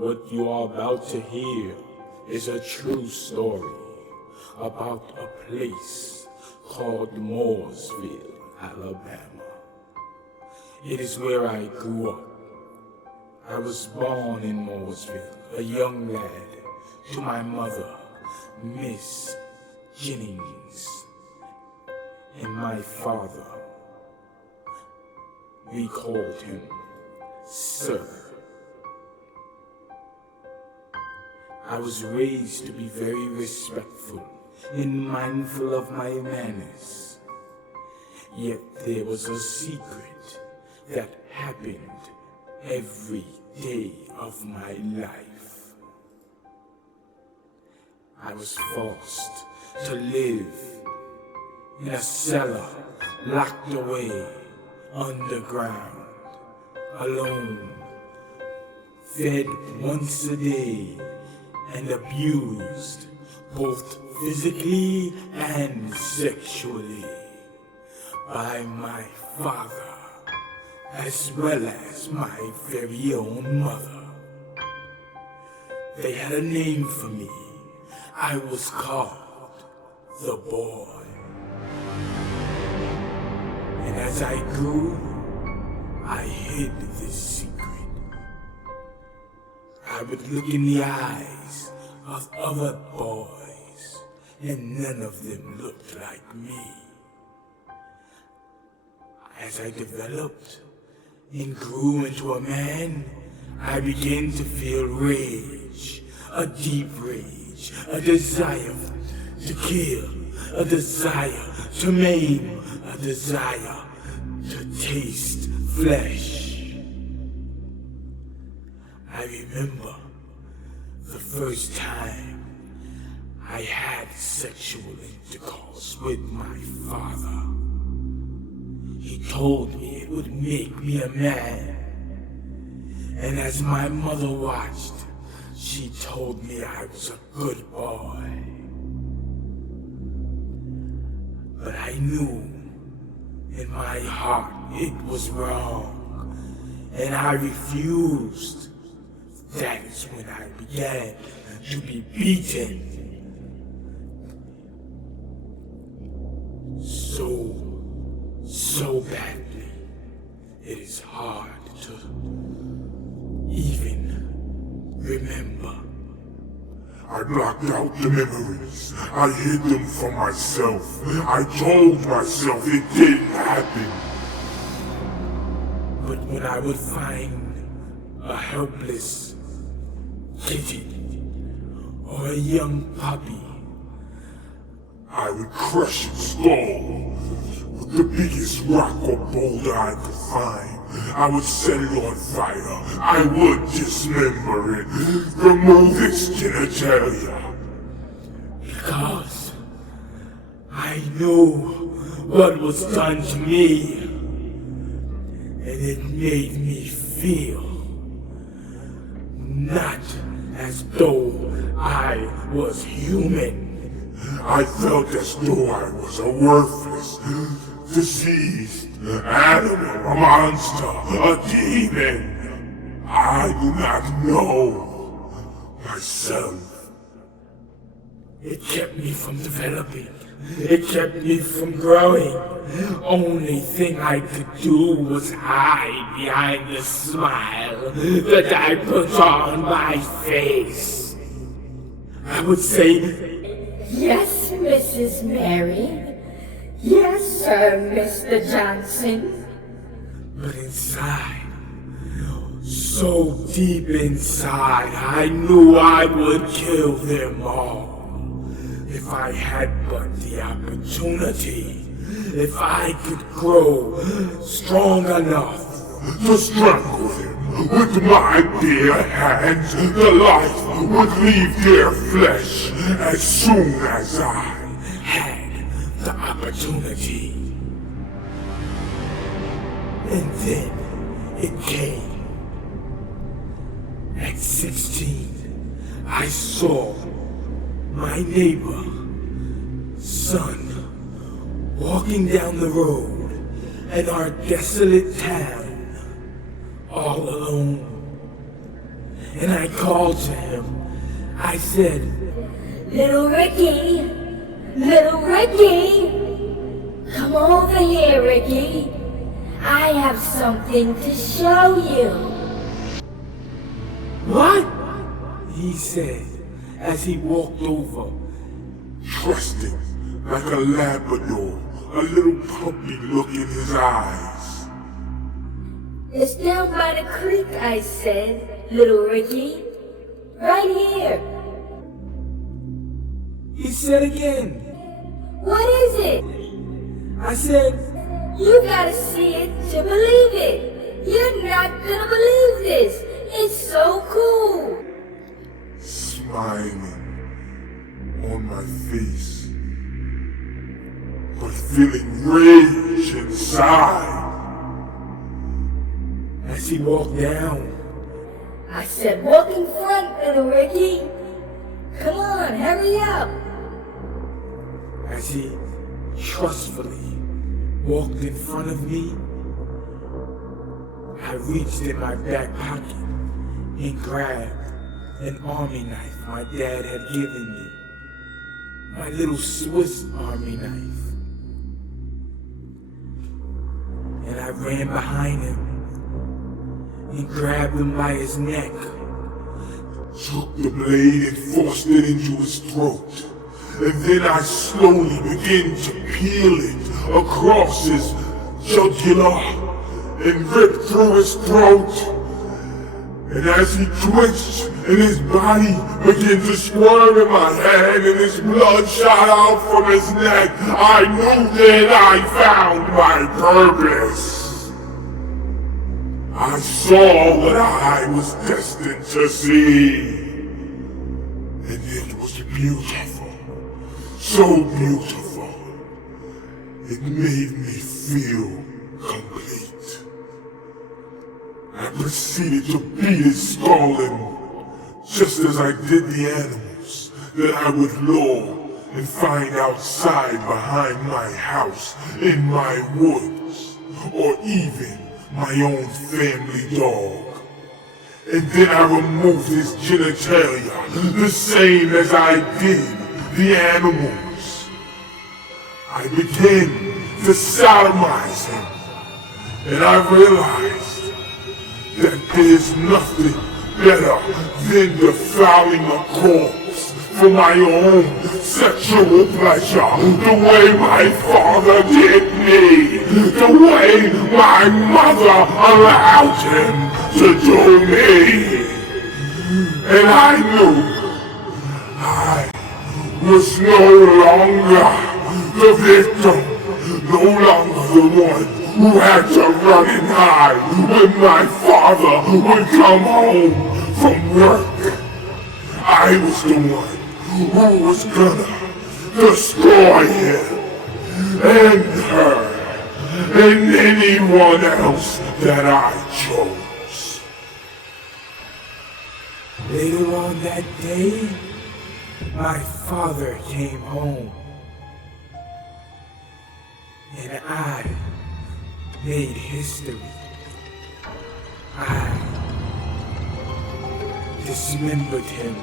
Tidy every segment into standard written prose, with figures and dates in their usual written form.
What you are about to hear is a true story about a place called Mooresville, Alabama. It is where I grew up. I was born in Mooresville, a young lad, to my mother, Miss Jennings, and my father. We called him Sir. I was raised to be very respectful and mindful of my manners. Yet there was a secret that happened every day of my life. I was forced to live in a cellar, locked away underground, alone, fed once a day, and abused both physically and sexually by my father, as well as my very own mother. They had a name for me. I was called the boy. And as I grew, I hid this secret. I would look in the eyes of other boys, and none of them looked like me. As I developed and grew into a man, I began to feel rage, a deep rage, a desire to kill, a desire to maim, a desire to taste flesh. I remember the first time I had sexual intercourse with my father. He told me it would make me a man. And as my mother watched, she told me I was a good boy. But I knew in my heart it was wrong, and I refused. That is when I began to be beaten. So badly, it is hard to even remember. I blocked out the memories. I hid them from myself. I told myself it didn't happen. But when I would find a helpless kitten or a young puppy, I would crush its skull with the biggest rock or boulder I could find. I would set it on fire. I would dismember it, remove its genitalia. Because I knew what was done to me, and it made me feel not as though I was human. I felt as though I was a worthless, diseased animal, a monster, a demon. I do not know myself. It kept me from developing. It kept me from growing. Only thing I could do was hide behind the smile that I put on my face. I would say, "Yes, Mrs. Mary. Yes, sir, Mr. Johnson." But inside, so deep inside, I knew I would kill them all. If I had but the opportunity, if I could grow strong enough To strangle them with my bare hands, the life would leave their flesh as soon as I had the opportunity. And then it came. At 16, I saw my neighbor, son, walking down the road in our desolate town, all alone. and I called to him. I said, Little Ricky! Little Ricky! Come over here, Ricky. I have something to show you. What? He said as he walked over. Trusting like a Labrador, a little puppy look in his eyes. It's down by the creek, I said, Little Ricky. Right here. He said again. What is it? I said, You gotta see it to believe it. You're not gonna believe this. It's so cool. Smiling on my face, but feeling rage inside. as he walked down. I said, walk in front, Little Ricky. Come on, hurry up. As he trustfully walked in front of me, I reached in my back pocket and grabbed an army knife my dad had given me. My little Swiss army knife. And I ran behind him and grabbed him by his neck. Took the blade and forced it into his throat. And then I slowly began to peel it across his jugular and rip through his throat. And as he twitched and his body began to squirm in my hand and his blood shot out from his neck, I knew that I found my purpose. I saw what I was destined to see. And it was beautiful. So beautiful. It made me feel complete. I proceeded to beat his skull in, just as I did the animals that I would lure and find outside behind my house, in my woods, or even my own family dog. And then I removed his genitalia, the same as I did the animals. I began to sodomize him, and I realized that there's nothing better than defiling a corpse for my own sexual pleasure, the way my father did me, the way my mother allowed him to do me. And I knew I was no longer the victim, no longer the one who had to run and hide when my father would come home from work. I was the one who was gonna destroy him and her and anyone else that I chose. Later on that day, my father came home, and I made history. I dismembered him.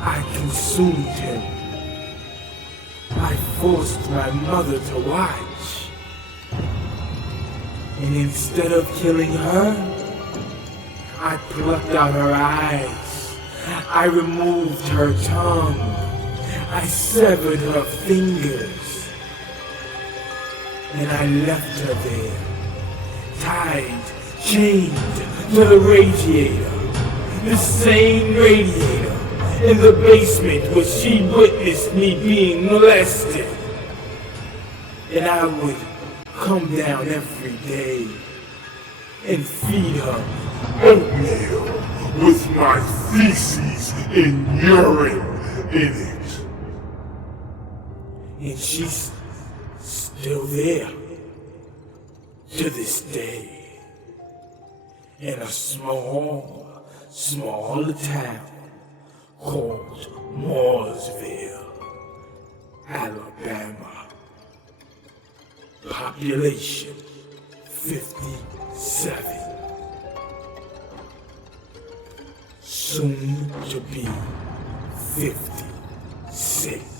I consumed him. I forced my mother to watch. And instead of killing her, I plucked out her eyes. I removed her tongue. I severed her fingers. And I left her there, tied, chained to the radiator. The same radiator in the basement where she witnessed me being molested. And I would come down every day and feed her oatmeal with my feces and urine in it. And she's still there to this day in a small town called Mooresville, Alabama. Population 57. soon to be 56.